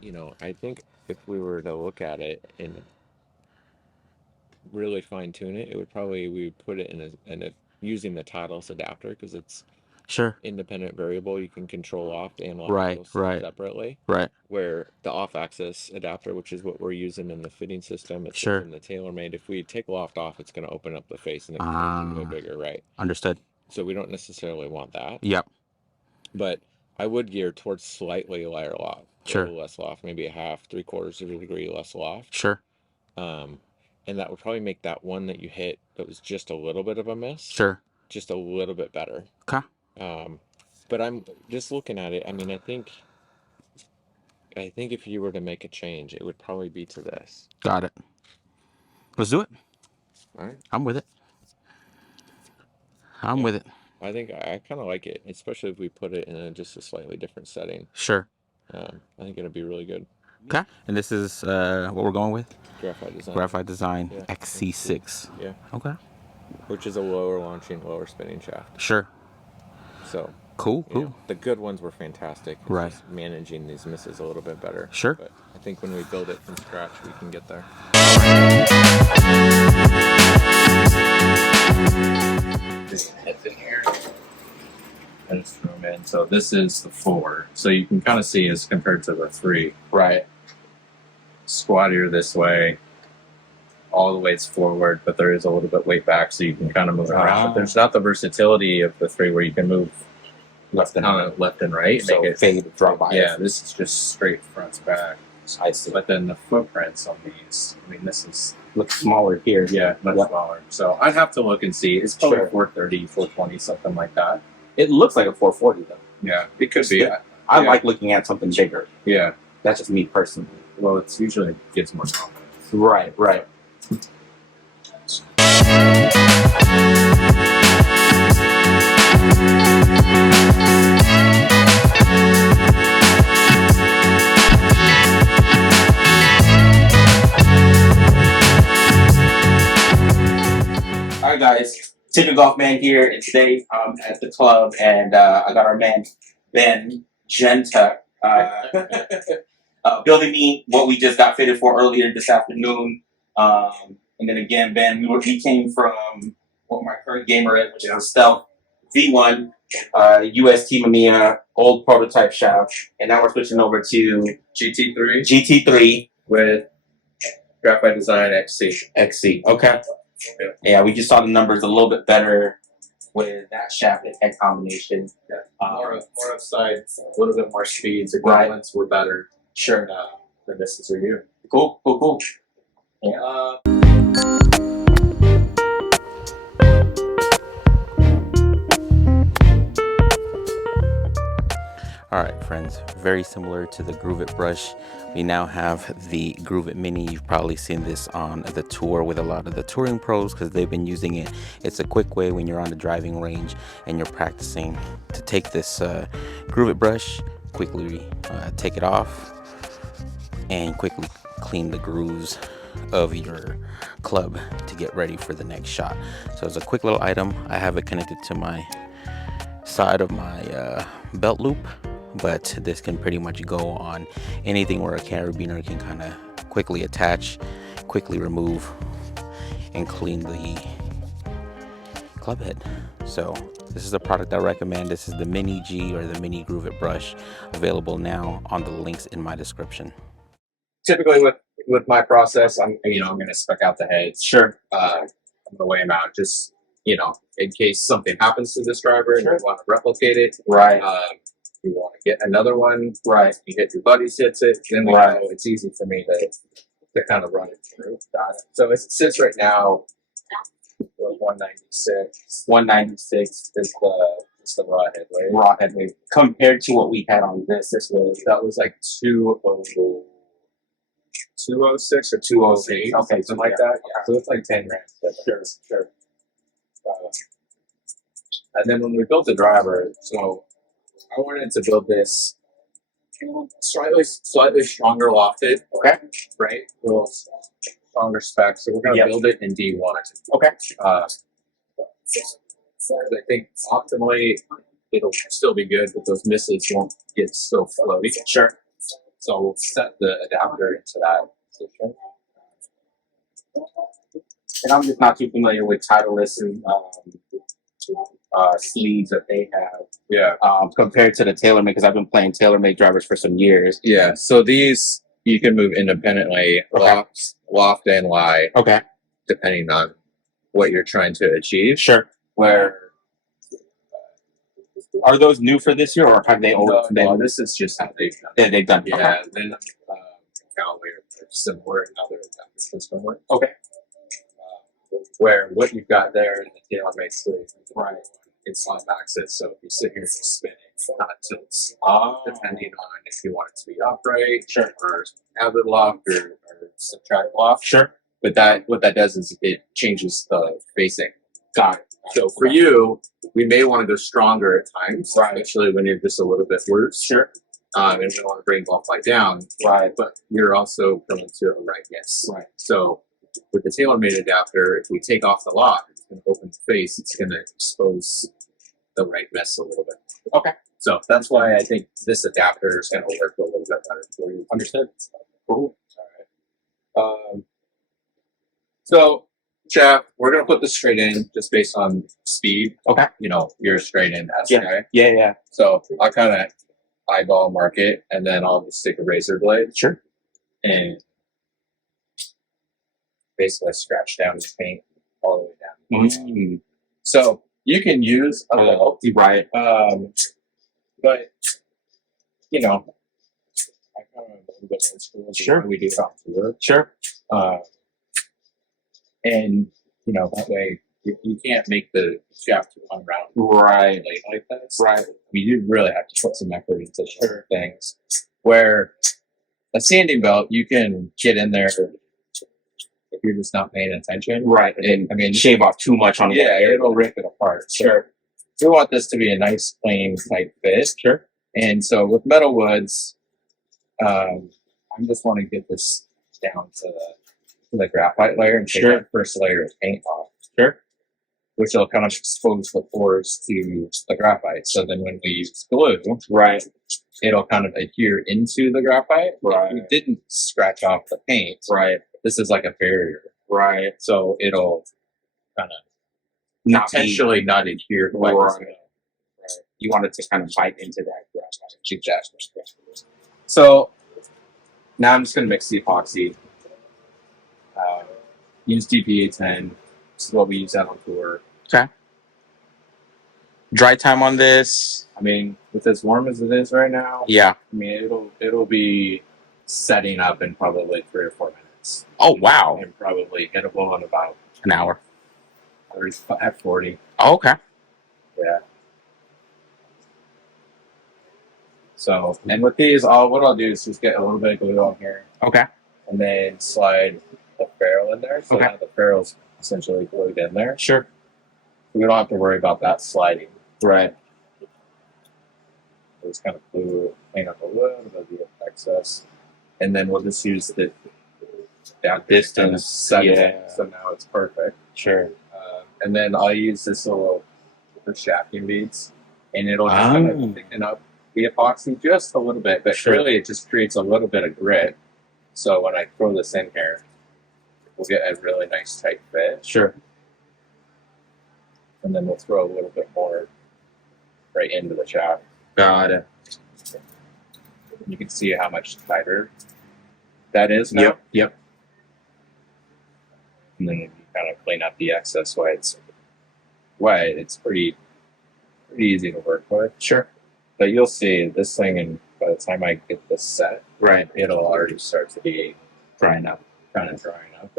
You know, I think if we were to look at it and really fine tune it, it would probably we would put it in a using the Titleist adapter because it's Sure. independent variable. You can control off and lock Right, wheels right, separately. right. Where the off-axis adapter, which is what we're using in the fitting system, it sits Sure. in the TaylorMade. If we take loft off, it's going to open up the face and it becomes a little Ah, bigger, right? understood. So we don't necessarily want that. Yep. But I would gear towards slightly lighter loft, a Sure. little less loft, maybe a half, three-quarters of a degree less loft. Sure. Um, and that would probably make that one that you hit that was just a little bit of a miss, Sure. just a little bit better. Okay. Um, but I'm just looking at it. I mean, I think if you were to make a change, it would probably be to this. Got it. Let's do it. All right. I'm with it. I'm Yeah. with it. I think I kind of like it, especially if we put it in just a slightly different setting. Sure. I think it'll be really good. Okay. And this is what we're going with? Graphite design. Graphite Design Yeah. XC6. Yeah. Okay. Which is a lower launching, lower spinning shaft. Sure. So, Cool. you Cool. know, the good ones were fantastic. It's Right. just managing these misses a little bit better. Sure. But I think when we build it from scratch, we can get there. Heads in here. And zoom in. So this is the 4. So you can kind of see as compared to the 3. Right. Squattier this way. All the weight's forward, but there is a little bit weight back, so you can kind of move around. But there's not the versatility of the 3 where you can move left and right. So make it fade, drop by. Yeah, this is just straight front to back. I see. But then the footprints on these, I mean, this is Looks smaller here. yeah, much smaller. So I'd have to look and see. It's probably 430, 420, something like that. It looks like a 440 though. Yeah, it could be. I like looking at something bigger. Yeah. That's just me personally. Well, it's usually gives more confidence. Right. Right. All right, guys. Ticket Golf Man here, and today I'm at the club, and I got our man Ben Giunta building me what we just got fitted for earlier this afternoon. And then again, Ben, we came from what my current gamer is, which is a Stealth V1 UST Mamiya old prototype shaft, and now we're switching over to GT3 GT3 with Graphite Design XC. XC. Okay. Yeah, we just saw the numbers a little bit better with that shaft and head combination. Yeah. More upside, a little bit more speed. The balance were better. Sure. Than this is for you. Cool. Cool. Cool. Yeah. Alright friends, very similar to the Groove It brush, we now have the Groove It Mini. You've probably seen this on the tour with a lot of the touring pros because they've been using it. It's a quick way when you're on the driving range and you're practicing to take this Groove It brush, quickly take it off and quickly clean the grooves of your club to get ready for the next shot. So it's a quick little item. I have it connected to my side of my belt loop, but this can pretty much go on anything where a carabiner can kind of quickly attach, quickly remove, and clean the club head. So this is a product I recommend. This is the Mini G or the Mini Groove It brush, available now on the links in my description. Typically with my process, I'm going to spec out the heads. Sure. I'm going to weigh them out just, in case something happens to this driver and you want to replicate it. Right. You want to get another one. Right. You hit your buddies hits it. Then we know it's easy for me to kind of run it through. Got it. So it sits right now with 196. 196 is the raw head weight. Raw head weight. Compared to what we had on this that was like 206 or 208. Okay, something like that. Yeah. So it's like 10 grams. Sure. And then when we built the driver, so I wanted to build this slightly stronger lofted. Okay. Right? A little stronger spec. So we're going to build it in D1. Okay. I think optimally it'll still be good, but those misses won't get so floaty. Sure. So we'll set the adapter into that position. And I'm just not too familiar with Titleist and sleeves that they have. Yeah. Compared to the TaylorMade, because I've been playing TaylorMade drivers for some years. Yeah. So these you can move independently, loft and lie. Okay. Depending on what you're trying to achieve. Sure. Where are those new for this year, or have they always been? No, this is just how they've done. Yeah, they've done. Yeah. Then Callaway are similar in other systems. Okay. Where what you've got there in the TaylorMade sleeve, right? It's on axis, so if you sit here and just spin it, it kind of tilts. Depending on if you want it to be upright, sure, or add a loft or subtract loft. Sure. But that what that does is it changes the facing. Got it. So for you, we may want to go stronger at times, right? Especially when you're just a little bit loose. Sure. And we want to bring golf light down, right? But you're also going to a rightness, right? So with the TaylorMade adapter, if we take off the lock, it's going to open the face. It's going to expose the right mess a little bit. Okay. So that's why I think this adapter is going to work a little bit better for you. Understood. Cool. All right. So, Jeff, we're going to put this straight in just based on speed. Okay. You know, you're straight in. Yeah. Yeah. So I'll kind of eyeball mark it, and then I'll just stick a razor blade. Sure. And basically scratch down the paint all the way down. Mm-hmm. So you can use a belt, right? But you know, I kind of a little bit old school. Sure, we do off the work. Sure, and you know that way you can't make the shaft unround right like this. Right. You really have to put some effort into certain things. Where a sanding belt, you can get in there if you're just not paying attention. Right. And I mean, shave off too much on it. Yeah, it'll rip it apart. Sure. So we want this to be a nice, plain, tight fit. Sure. And so with metal woods, I just want to get this down to the graphite layer and take that first layer of paint off. Sure. Which will kind of expose the pores to the graphite. So then when we use glue, right, it'll kind of adhere into the graphite. Right. If we didn't scratch off the paint, right, this is like a barrier. Right. So it'll kind of potentially not adhere quite as well. Right. You want it to kind of bite into that graphite. Exactly. So now I'm just going to mix the epoxy. Use DPA 10. This is what we use out on tour. Okay. Dry time on this? I mean, with as warm as it is right now, yeah. I mean, it'll be setting up in probably 3 or 4 minutes. Oh, wow. And probably hittable in about an hour. At 40. Oh, okay. Yeah. So, and with these, what I'll do is just get a little bit of glue on here. Okay. And then slide the ferrule in there. So now the ferrule's essentially glued in there. Sure. We don't have to worry about that sliding. Right. Just kind of glue, clean up a little bit of the excess. And then we'll just use the down distance. Set it, so now it's perfect. Sure. And then I'll use this little shafting beads. And it'll just kind of thicken up the epoxy just a little bit. But really it just creates a little bit of grit. So when I throw this in here, we'll get a really nice tight fit. Sure. And then we'll throw a little bit more right into the shaft. Got it. You can see how much tighter that is now. Yep. And then you kind of clean up the excess while it's wet. It's pretty easy to work with. Sure. But you'll see this thing, and by the time I get this set, right, it'll already start to be drying up. Kind of drying up.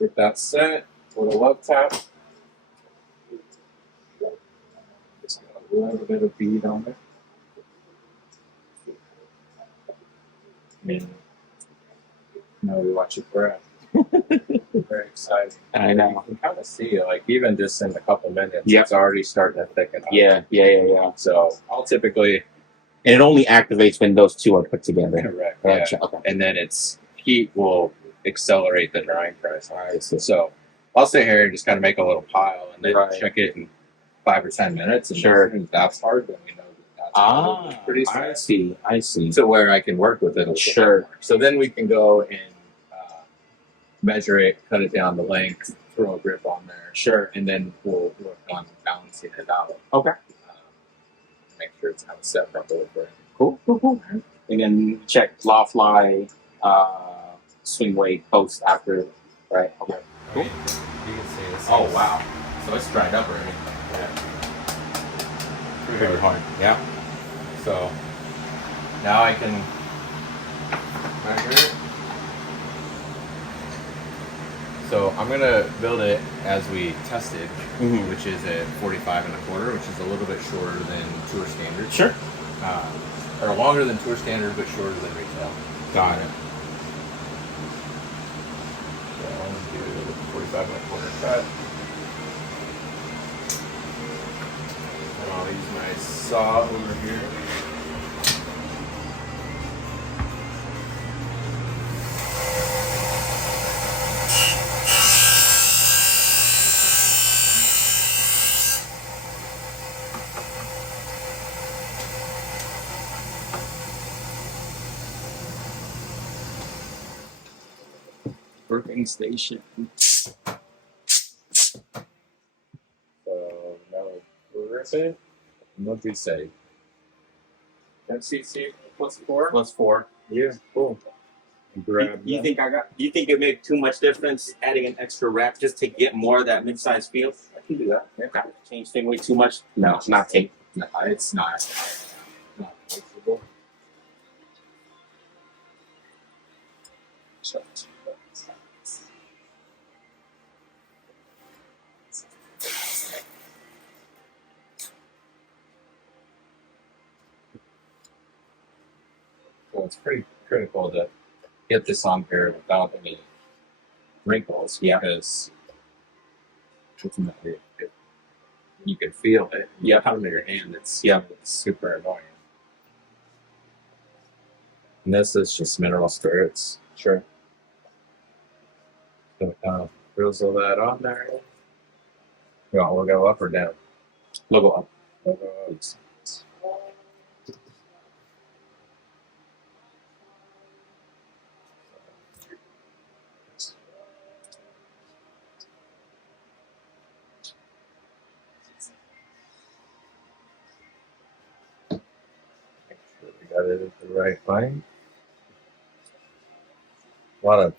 Get that set with a love tap. Just got a little bit of bead on it. And now we watch it grow. Very exciting. I know. You can kind of see, like, even just in a couple minutes, it's already starting to thicken up. Yeah. So I'll typically... And it only activates when those two are put together. Correct. Gotcha. Yeah. Okay. And then its heat will accelerate the drying process. So I'll sit here and just kind of make a little pile and then check it and 5 or 10 minutes. And Sure. as soon as that's hard, then we know that that's probably pretty set. I see. To where I can work with it a little bit more. So then we can go and measure it, cut it down the length, throw a grip on there. Sure. And then we'll work on balancing it out. Okay. Make sure it's how it's set properly for it. Cool. And then check loft lie, swing weight, post after, right? Okay. Cool. You can see this. Oh, wow. So it's dried up already. Yeah. Pretty hard. Yeah. So now I can measure it. So I'm gonna build it as we tested, which is at 45 1/4, which is a little bit shorter than tour standard. Sure. Or longer than tour standard, but shorter than retail. Got it. So I'm gonna do 45 1/4 cut. And I'll use my saw over here. Working station. So now we'll rip it. And what do we say? MCC +4? +4. Yeah, cool. You think you think it made too much difference adding an extra wrap just to get more of that mid-size feel? I can do that. Okay. Change thing way too much? No, not tape. No, it's not flexible. So it's pretty critical to get this on here without any wrinkles, because ultimately you can feel it. You have it in your hand. It's super annoying. And this is just mineral spirits. Sure. So we kind of drizzle that on there. We'll go up or down? We'll go up. We'll go up. Got it at the right line. A lot of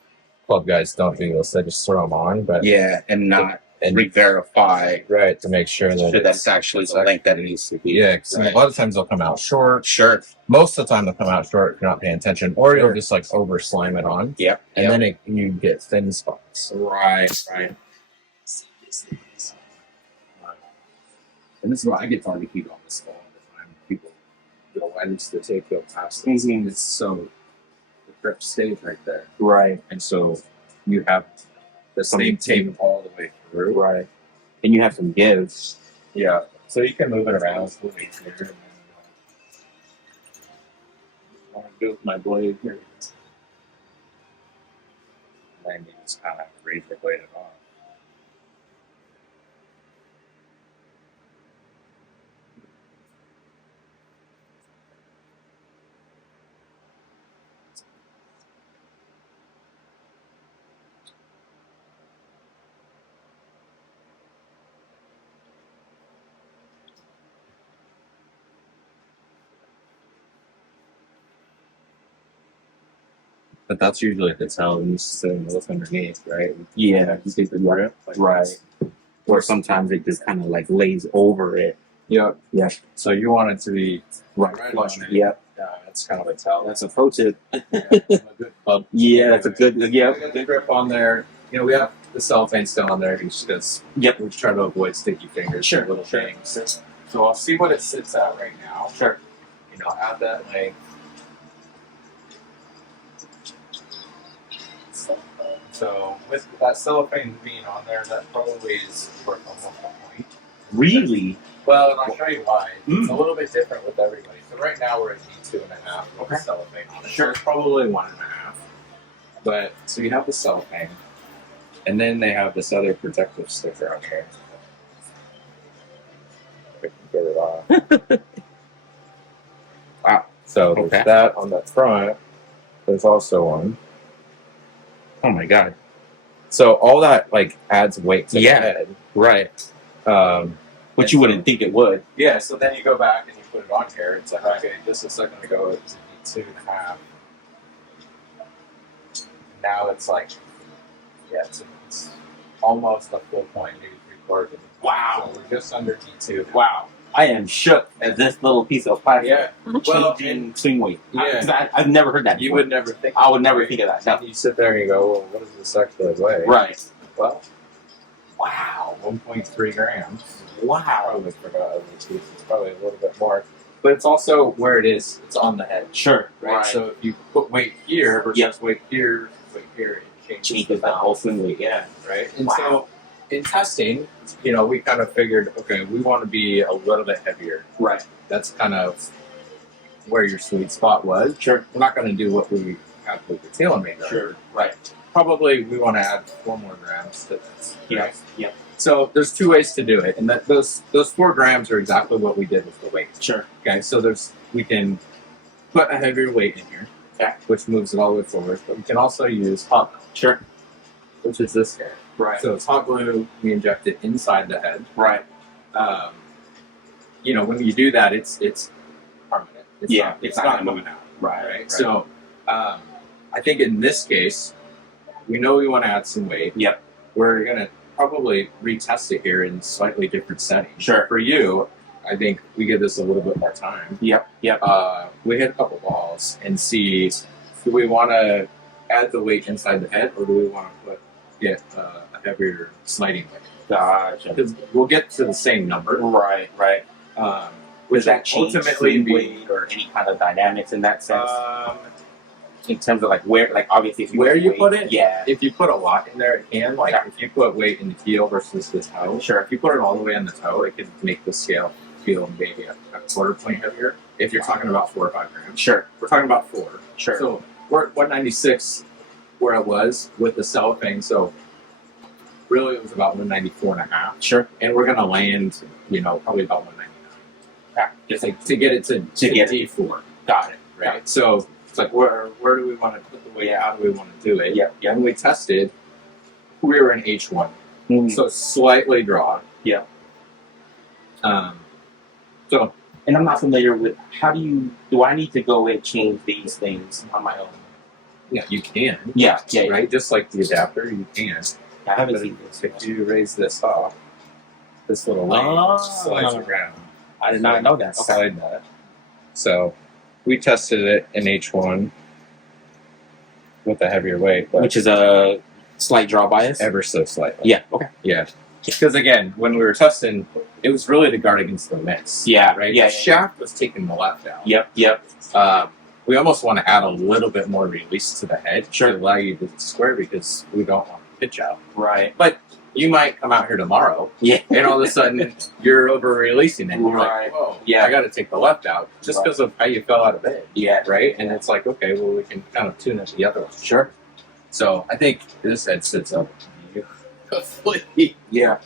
club guys don't do this; they just throw them on, but and not re-verify. Right, to make sure that that's actually the length that it needs to be. Yeah, because a lot of times they'll come out short. Sure. Most of the time they'll come out short if you're not paying attention, or you'll just like over slime it on. Yep. And then you get thin spots. Right. And this is why I get barbecue on this all the time. People go, why does the tape go past this? It's so the grip stays right there. Right. And so you have the same tape all the way through. Right. And you have some give. Yeah. So you can move it around. It's a little easier. I want to do with my blade here. And you just kind of raise the blade it off. But that's usually the tell you sit and look underneath, right? Yeah. You see the grip? Like Right. Or sometimes it just kind of like lays over it. Yep. Yeah. So you want it to be Right. flush. Yep. Yeah, that's kind of a tell. That's a pro tip. A good club. Yeah, that's a good. Yeah. We got the grip on there. You know, we have the cellophane still on there because we try to avoid sticky fingers. Sure. And little things. So I'll see what it sits at right now. Sure. You know, at that length. So with that cellophane being on there, that probably is worth almost a point. Really? Well, and I'll show you why. It's a little bit different with everybody. So right now we're at E2.5 with the cellophane on it. Sure. So it's probably 1.5. But so you have the cellophane, and then they have this other protective sticker on here. I can get it off. Wow. So there's that on the front. There's also one. Oh my god. So all that like adds weight to the Yeah. head. Right. But you wouldn't think it would. Yeah, so then you go back and you put it on here. It's like, okay, just a second ago it was a D2.5. Now it's like, yeah, it's almost a full point, maybe 3/4. Wow. So we're just under D2. Wow. I am shook at this little piece of plastic. Yeah. Changing swing weight. Yeah. I've never heard that. You before. would never think. I would never think of that. No. You sit there and you go, well, what does this actually weigh? Right. Well, Wow. 1.3 grams. I Wow. probably forgot other pieces. Probably a little bit more. But it's also where it is. It's on the head. Sure. Right? So if you put weight here versus weight here, it changes that whole swing weight. Yeah. right? And Wow. so in testing, we kind of figured, okay, we want to be a little bit heavier. Right. That's kind of where your sweet spot was. Sure. We're not going to do what we have with the TailorMade. Sure. Right. Probably we want to add 4 more grams to this. Yeah. Right? Yeah. So there's 2 ways to do it, and those 4 grams are exactly what we did with the weight. Sure. Okay, so we can put a heavier weight in here, which moves it all the way forward. But we can also use hot glue. Sure. Which is this guy. Right. So it's hot glue. We inject it inside the head. Right. When you do that, it's permanent. It's not moving out. Right. So I think in this case, we know we want to add some weight. Yep. We're gonna probably retest it here in slightly different settings. Sure. For you, I think we give this a little bit more time. Yep. Yep. We hit a couple balls and see, do we want to add the weight inside the head, or do we want to get a heavier sliding weight? Gotcha. Because we'll get to the same number. Right. Right. Which that change ultimately swing weight or any kind of dynamics in that sense? In terms of obviously if you where you weight, put it, yeah. If you put a lot in there, it can. Like if you put weight in the heel versus the toe, Sure. If you put it all the way on the toe, it could make the scale feel maybe a quarter point heavier. If you're talking about 4 or 5 grams, Sure. We're talking about 4. Sure. So we're at 196 where it was with the cellophane. So really, it was about 194.5. Sure. And we're gonna land, probably about 199. Just like to get it to get D4. Got it. Right. So it's like where do we want to put the weight? How do we want to do it? Yeah. When we tested, we were in H1, so slightly drawn. Yeah. So, and I'm not familiar with do I need to go and change these things on my own? yeah, you can. Yeah. Right. Just like the adapter, you can. I haven't But seen this. if you raise this off, this little lane slides around. I did not know that. Slide that. So we tested it in H1 with a heavier weight, but Which is a slight draw bias? ever so slightly. Yeah. Okay. Yeah. Because again, when we were testing, it was really to guard against the miss. Yeah. Right? Yeah. The shaft was taking the left out. Yep. We almost want to add a little bit more release to the head Sure. to allow you to square because we don't want to pitch out. Right. But you might come out here tomorrow Yeah. and all of a sudden you're over releasing it. You're Right. like, whoa, Yeah. I got to take the left out just because of how you fell out of bed. Yeah. Right? And it's like, okay, well, we can kind of tune it the other way. Sure. So I think this head sits up beautifully. Yeah.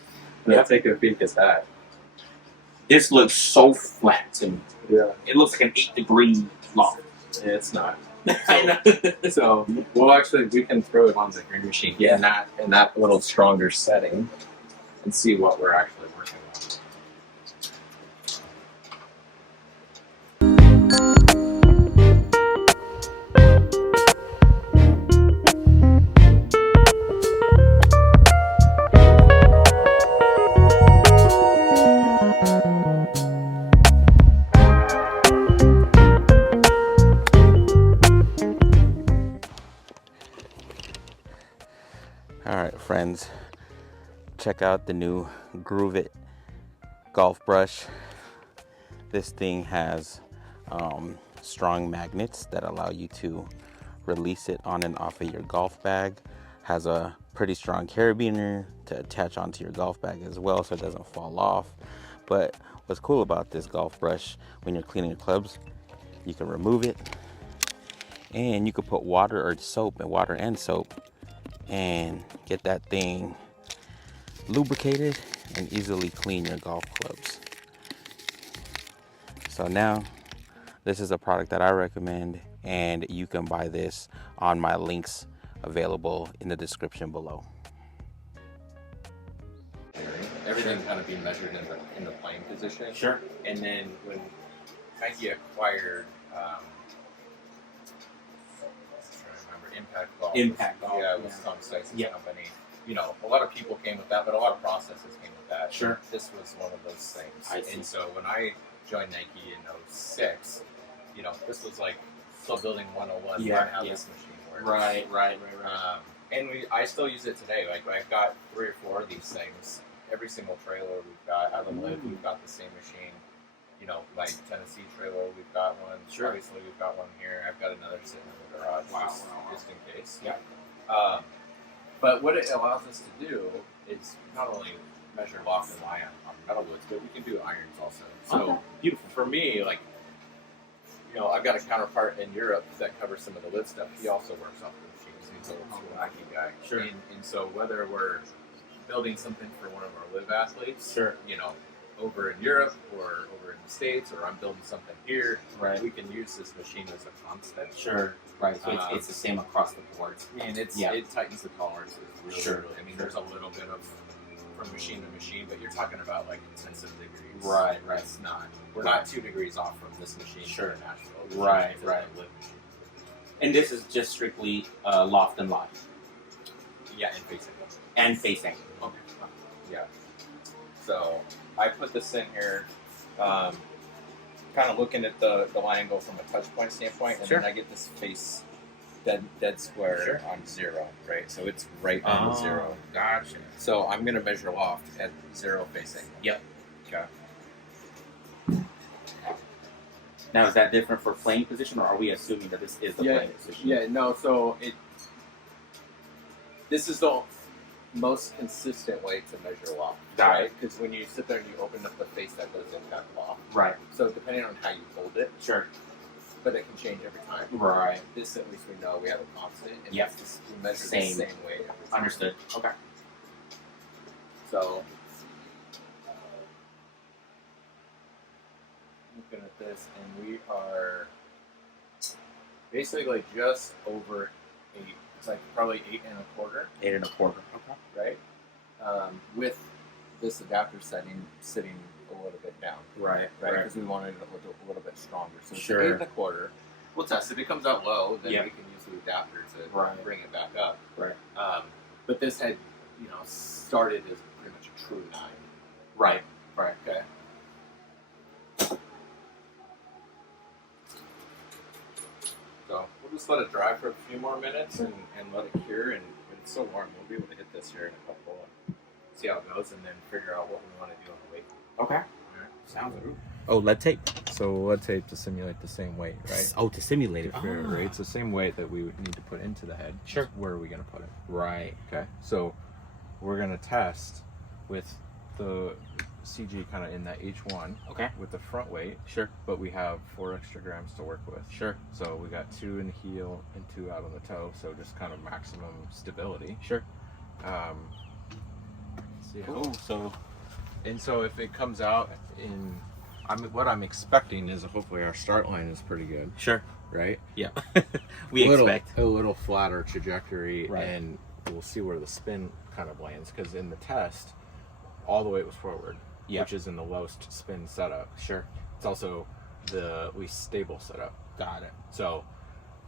Let's take a peek at that. This looks so flat to me. Yeah. It looks like an 8-degree loft. It's not. I know. So we can throw it on the green machine in that little stronger setting and see what we're actually working on. All right, friends, check out the new Groove It golf brush. This thing has strong magnets that allow you to release it on and off of your golf bag. Has a pretty strong carabiner to attach onto your golf bag as well so it doesn't fall off. But what's cool about this golf brush, when you're cleaning your clubs, you can remove it and you can put water and soap and get that thing lubricated and easily clean your golf clubs. So now this is a product that I recommend, and you can buy this on my links available in the description below. Everything kind of being measured in the playing position. Sure. And then when Nike acquired, I'm trying to remember, Impact Golf. Yeah, with Tom Stice's company. You know, a lot of people came with that, but a lot of processes came with that. Sure. This was one of those things. I see. And so when I joined Nike in 06, you know, this was like still building 101, learn how this machine works. Right. And I still use it today. Like, I've got 3 or 4 of these things. Every single trailer we've got, out of the live, we've got the same machine. You know, my Tennessee trailer, we've got one. Sure. Obviously, we've got one here. I've got another sitting in the garage, just in case. Yeah. But what it allows us to do is not only measure loft and lie on metal woods, but we can do irons also. So beautiful. For me, like, you know, I've got a counterpart in Europe that covers some of the live stuff. He also works off the machines. He's a wacky guy. Sure. And so whether we're building something for one of our live athletes, you know, over in Europe or over in the States, or I'm building something here, we can use this machine as a constant. Sure. Right. So it's the same across the board. And it tightens the tolerances really, really. I mean, there's a little bit of from machine to machine, but you're talking about like tens of degrees. Right. It's not. We're not 2 degrees off from this machine. Sure. Nashville. Right. And this is just strictly loft and lie. Yeah, and facing. Okay. Yeah. So I put this in here, kind of looking at the line angle from a touch point standpoint, and then I get this face dead square on 0, right? So it's right on the 0. Gotcha. So I'm going to measure loft at 0 facing. Yep. Okay. Now, is that different for playing position, or are we assuming that this is the playing position? Yeah, no, so this is the most consistent way to measure loft, right? Because when you sit there and you open up the face, that does impact loft. Right. So depending on how you hold it, but it can change every time. Right. This, at least we know, we have a constant, and we measure the same way every time. Understood. Okay. So looking at this, and we are basically like just over 8. It's like probably 8 1/4. 8 1/4. Okay. Right. With this adapter sitting a little bit down. Right. Because we wanted it a little bit stronger. So it's 8 1/4. We'll test. If it comes out low, then we can use the adapter to bring it back up. Right. But this had, you know, started as pretty much a true 9. Right. Okay. So we'll just let it dry for a few more minutes and let it cure. And when it's so warm, we'll be able to hit this here in a couple and see how it goes, and then figure out what we want to do on the weight. Okay. All right. Sounds good. Oh, lead tape. So lead tape to simulate the same weight, right? Oh, to simulate it. Right. It's the same weight that we would need to put into the head. Sure. Where are we going to put it? Right. Okay. So we're going to test with the CG kind of in that H1. Okay. With the front weight. Sure. But we have 4 extra grams to work with. Sure. So we got 2 in the heel and 2 out on the toe. So just kind of maximum stability. Sure. Cool. So if it comes out in, what I'm expecting is hopefully our start line is pretty good. Sure. Right? Yeah. We expect a little flatter trajectory, and we'll see where the spin kind of lands, because in the test, all the weight was forward, which is in the lowest spin setup. Sure. It's also the least stable setup. Got it. So,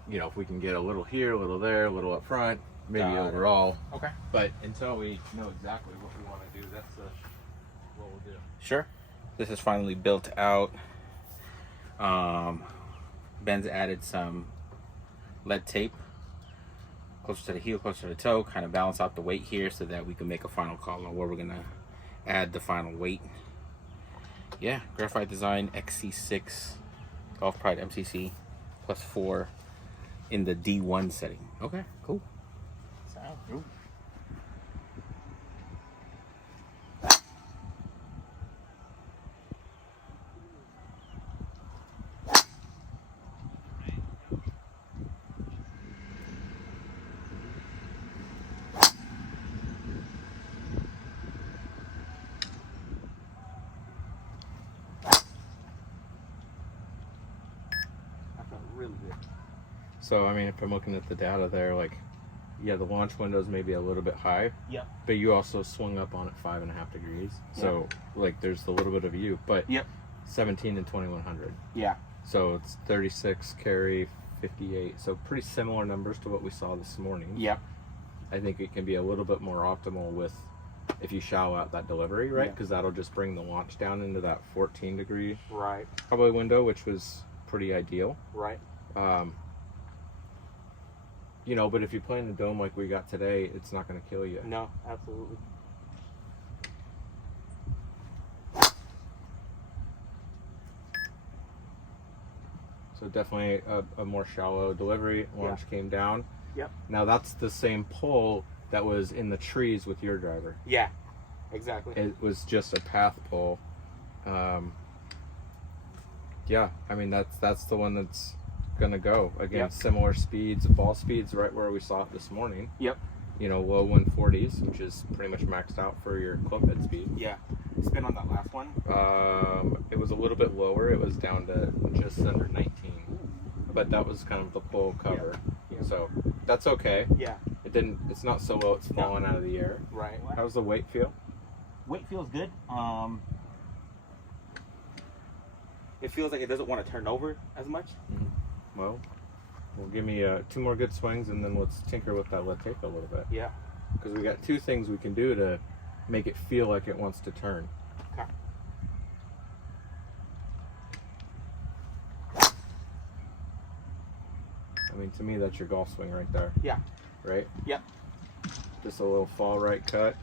you know, if we can get a little here, a little there, a little up front, maybe overall. Okay. But until we know exactly what we want to do, that's what we'll do. Sure. This is finally built out. Ben's added some lead tape closer to the heel, closer to the toe, kind of balance out the weight here so that we can make a final call on where we're gonna add the final weight. Yeah, Graphite Design XC6 Golf Pride MCC +4 in the D1 setting. Okay, cool. Sounds good. really good. So, I mean, if I'm looking at the data there, like, yeah, the launch window's maybe a little bit high. Yep. But you also swung up on it 5.5 degrees. So, like, there's a little bit of view. But 17 and 2100. Yeah. So it's 36 carry, 58. So pretty similar numbers to what we saw this morning. Yep. I think it can be a little bit more optimal with if you shallow out that delivery, right? Because that'll just bring the launch down into that 14 degree probably window, which was pretty ideal. Right. You know, but if you play in the dome like we got today, it's not going to kill you. No, absolutely. So definitely a more shallow delivery. Launch came down. Yep. Now that's the same pull that was in the trees with your driver. Yeah, exactly. It was just a path pull. Yeah, I mean that's the one that's gonna go against similar speeds, ball speeds, right where we saw it this morning. Yep. You know, low 140s, which is pretty much maxed out for your club head speed. Yeah. Spin on that last one. It was a little bit lower. It was down to just under 19, but that was kind of the pull cover. Yeah. So that's okay. Yeah. It didn't. It's not so low. It's falling out of the air. Right. How's the weight feel? Weight feels good. It feels like it doesn't want to turn over as much. Well, give me 2 more good swings, and then let's tinker with that lead tape a little bit. Yeah. Because we got 2 things we can do to make it feel like it wants to turn. Okay. I mean, to me, that's your golf swing right there. Yeah. Right? Yep. Just a little fall right cut.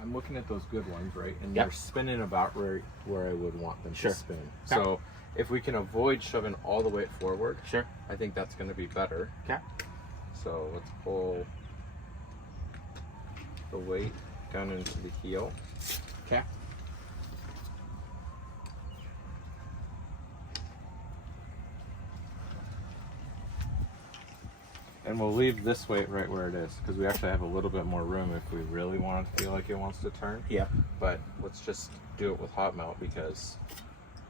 I'm looking at those good ones, right? And they're spinning about where I would want them to spin. So if we can avoid shoving all the weight forward, I think that's going to be better. Okay. So let's pull the weight down into the heel. Okay. And we'll leave this weight right where it is, because we actually have a little bit more room if we really want it to feel like it wants to turn. Yeah. But let's just do it with hot melt, because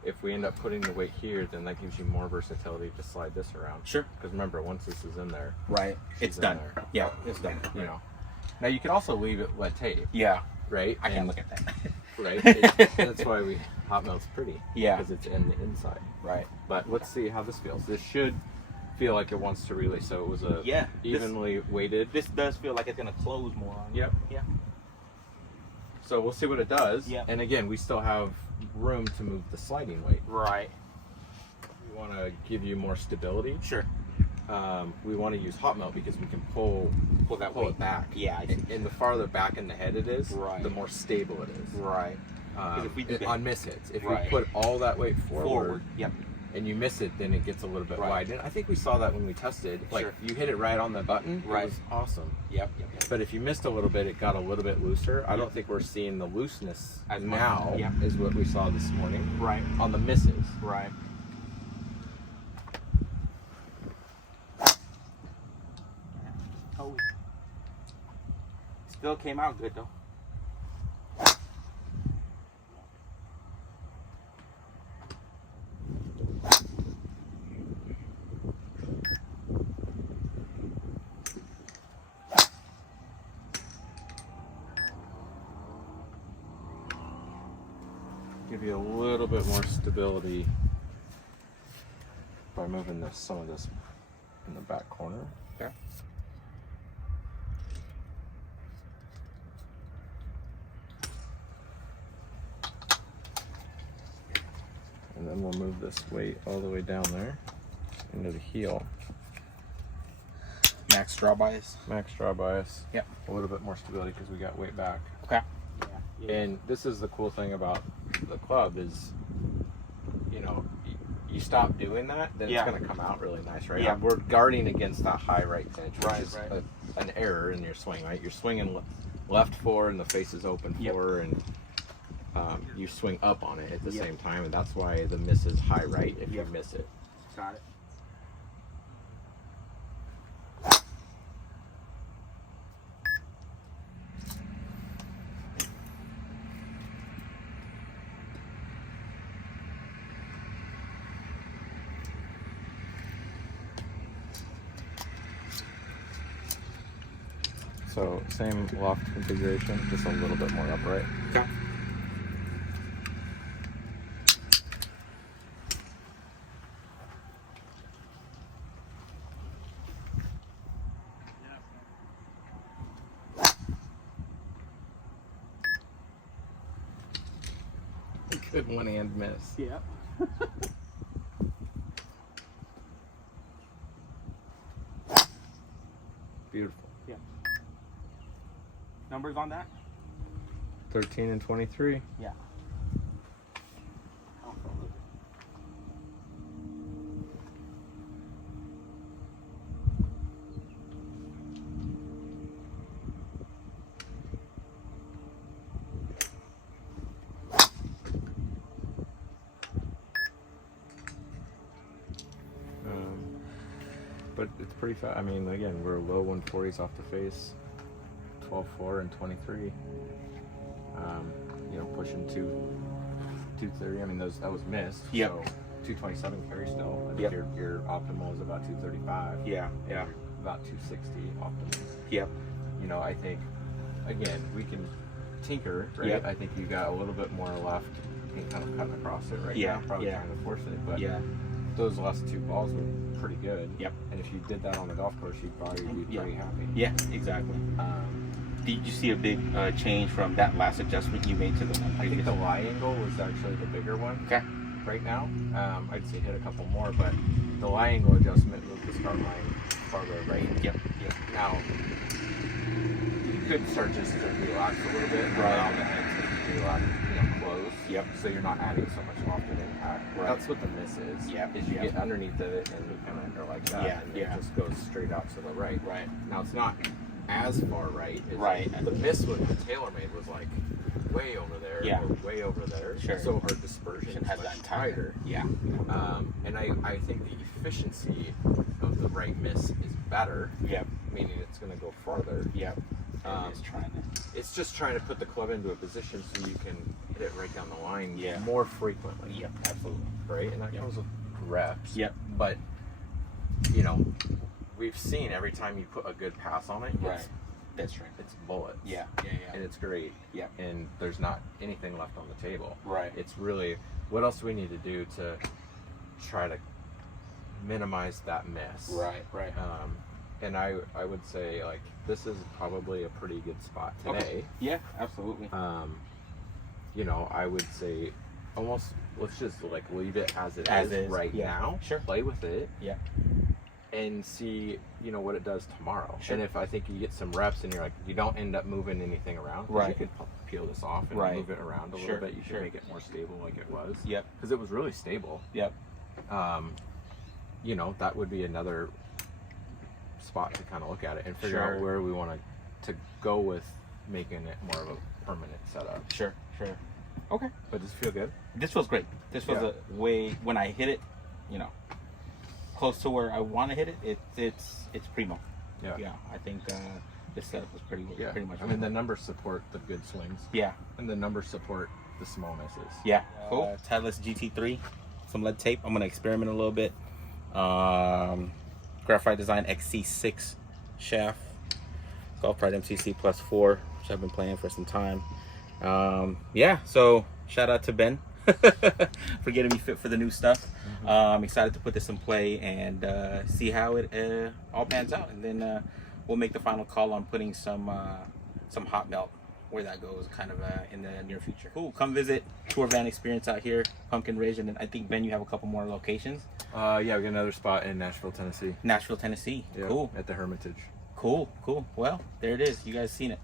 if we end up putting the weight here, then that gives you more versatility to slide this around. Sure. Because remember, once this is in there, it's in done. there. Yeah, it's done. You know. Now you can also leave it lead tape. Yeah. Right. I can look at that. Right. That's why hot melt's pretty. Yeah. Because it's in the inside. Right. But let's see how this feels. This should feel like it wants to release. So it was a evenly weighted. This does feel like it's gonna close more on you. Yep. Yeah. So we'll see what it does. Yep. And again, we still have room to move the sliding weight. Right. We want to give you more stability. Sure. We want to use hot melt because we can pull it back. Yeah. And the farther back in the head it is, Right. the more stable it is. Right. If we do that, on miss hits, if Right. we put all that weight forward, Yep. and you miss it, then it gets a little bit Right. wide. And I think we saw that when we tested. Like, Sure. you hit it right on the button. Right. It was awesome. Yep. But if you missed a little bit, it got a little bit looser. I don't think we're seeing the looseness As much. now Yep. is what we saw this morning Right. on the misses. Right. Oh. Still came out good though. Give you a little bit more stability by moving some of this in the back corner. Okay. And then we'll move this weight all the way down there into the heel. Max draw bias. Max draw bias. Yep. A little bit more stability because we got weight back. Okay. And this is the cool thing about the club is, you know, you stop doing that, then it's going to come out really nice, right? Yeah. We're guarding against that high right pitch, which Right, is right. an error in your swing, right? You're swinging left for and the face is open for, and you swing up on it at the same time, and that's why the miss is high right if you miss it. Got it. So same loft configuration, just a little bit more upright. Okay. Good one-hand miss. Yeah. Beautiful. Yeah. Numbers on that? 13 and 23. Yeah. But it's pretty fast. I mean, again, we're low 140s off the face, 12.4 and 23. You know, pushing 230. I mean, that was missed. Yep. So 227 carry still. I think Yep. your optimal is about 235. Yeah. Yeah. You're about 260 optimal. Yep. You know, I think again we can tinker, right? Yep. I think you got a little bit more left. You can kind of cutting across it right Yeah, now, probably yeah. trying to force it, but Yeah. those last two balls were pretty good. Yep. And if you did that on the golf course, you'd probably be Yeah. pretty happy. Yeah. Exactly. Did you see a big change from that last adjustment you made to the one I previous? think the lie angle was actually the bigger one. Okay. Right now, I'd say hit a couple more, but the lie angle adjustment moved the start line farther right. Yep. Yep. Now, you could start just to relax a little bit and Right. allow the head to relax, close. Yep. So you're not adding so much loft and impact. Right. That's what the miss is. Yep. Is you Yep. get underneath it and you kind of enter like that, Yeah, and yeah. it just goes straight out to the right. Right. Now it's not as far right. It's Right. The miss with the TaylorMade was like way over there. Yeah. Or way over there. Sure. So our dispersion Has is that much tighter. tighter. Yeah. And I think the efficiency of the right miss is better, Yep. meaning it's going to go farther. Yep. It's It's just trying to put the club into a position so you can hit it right down the line Yeah. more frequently. Yep. Absolutely. Right? And that Yep. comes with reps. Yep. But, we've seen every time you put a good pass on it, Right. That's right. it's bullets. Yeah. Yeah. And it's great. Yeah. And there's not anything left on the table. Right. It's really, what else do we need to do to try to minimize that miss? Right. Right. And I would say, like, this is probably a pretty good spot today. Okay. Yeah. Absolutely. I would say almost, let's just like leave it as it As is is, right yeah. now. Sure. Play with it. Yeah. And see, what it does tomorrow. Sure. And if I think you get some reps and you're like, you don't end up moving anything around. 'Cause Right. You could peel this off and Right. move it around a Sure, little bit. You sure. can make it more stable like it was. Yep. Because it was really stable. Yep. That would be another spot to kind of look at it and figure Sure. out where we want to go with making it more of a permanent setup. Sure. Sure. Okay. But does it feel good? This was great. This was Yeah. a way when I hit it, close to where I want to hit it. It's primo. Yeah. Yeah. I think this setup was pretty Yeah. pretty much. I mean, the numbers support the good swings. Yeah. And the numbers support the small misses. Yeah. Cool. Titleist GT3, some lead tape. I'm gonna experiment a little bit. Graphite Design XC6 shaft, Golf Pride MCC Plus 4, which I've been playing for some time. So shout out to Ben for getting me fit for the new stuff. I'm excited to put this in play and see how it all pans out, and then we'll make the final call on putting some hot melt where that goes kind of in the near future. Cool. Come visit Tour Van Experience out here, Pumpkin Ridge, and then I think, Ben, you have a couple more locations. Yeah, we got another spot in Nashville, Tennessee. Nashville, Tennessee. Yeah, Cool. at the Hermitage. Cool. Well, there it is. You guys seen it.